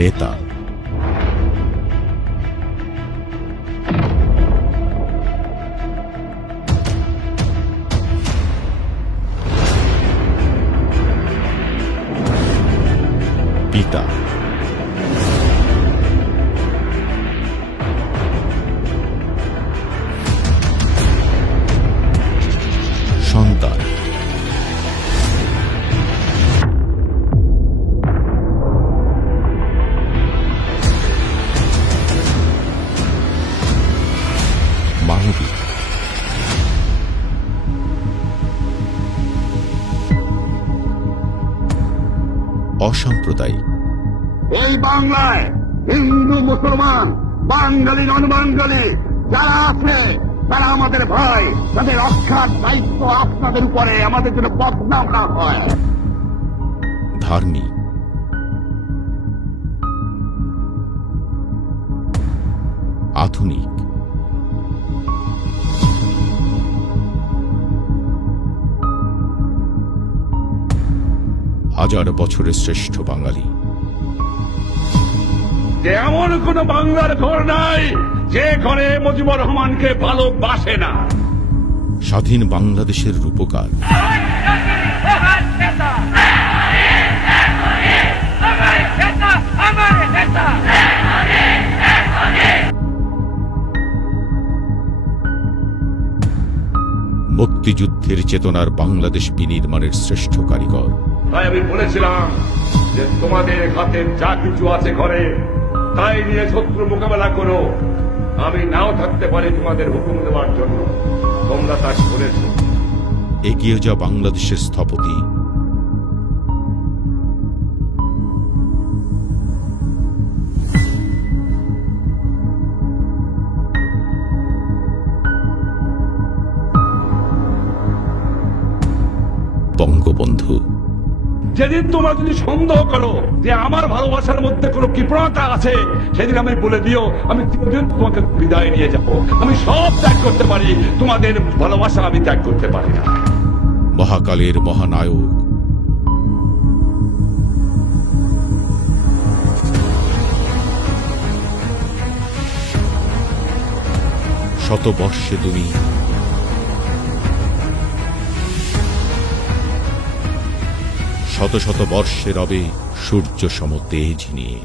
নেতা, পিতা, সন্তান, মানবিক, অসাম্প্রদায়িক। এই বাংলায় হিন্দু, মুসলমান, বাঙালি, নন বাঙালি যারা আছে তারা আমাদের ভাই। তাদের রক্ষার দায়িত্ব আপনাদের উপরে, আমাদের জন্য বদনাম না হয়। ধার্মিক, আধুনিক, হাজার বছরের শ্রেষ্ঠ বাঙালি। যে এমন কোন বাংলার ঘর নাই যে ঘরে মুজিবুর রহমানকে ভালোবাসে না। স্বাধীন বাংলাদেশের রূপকার, মুক্তিযুদ্ধের চেতনার বাংলাদেশ বিনির্মাণের শ্রেষ্ঠ কারিগর। তাই আমি বলেছিলাম যে তোমাদের হাতে যা কিছু আছে ঘরে তাই নিয়ে শত্রু মোকাবেলা করো। আমি নাও থাকতে পারি তোমাদের হুকুম দেওয়ার জন্য, তোমরা তা করেছ। এগিয়ে যা বাংলাদেশের স্থপতি, বঙ্গবন্ধু। যেদিন তোমরা যদি সন্দেহ করো যে আমার ভালোবাসার মধ্যে কোনো কৃপণতা আছে, সেদিন আমি বলে দিও আমি চিরদিন তোমাকে বিদায় নিয়ে যাব। আমি সব ত্যাগ করতে পারি, তোমাদের ভালোবাসা আমি ত্যাগ করতে পারি না। মহাকালের মহানায়ক, শতবর্ষে তুমি শত শত বর্ষে রবে সূর্য সম তেজ নিয়ে।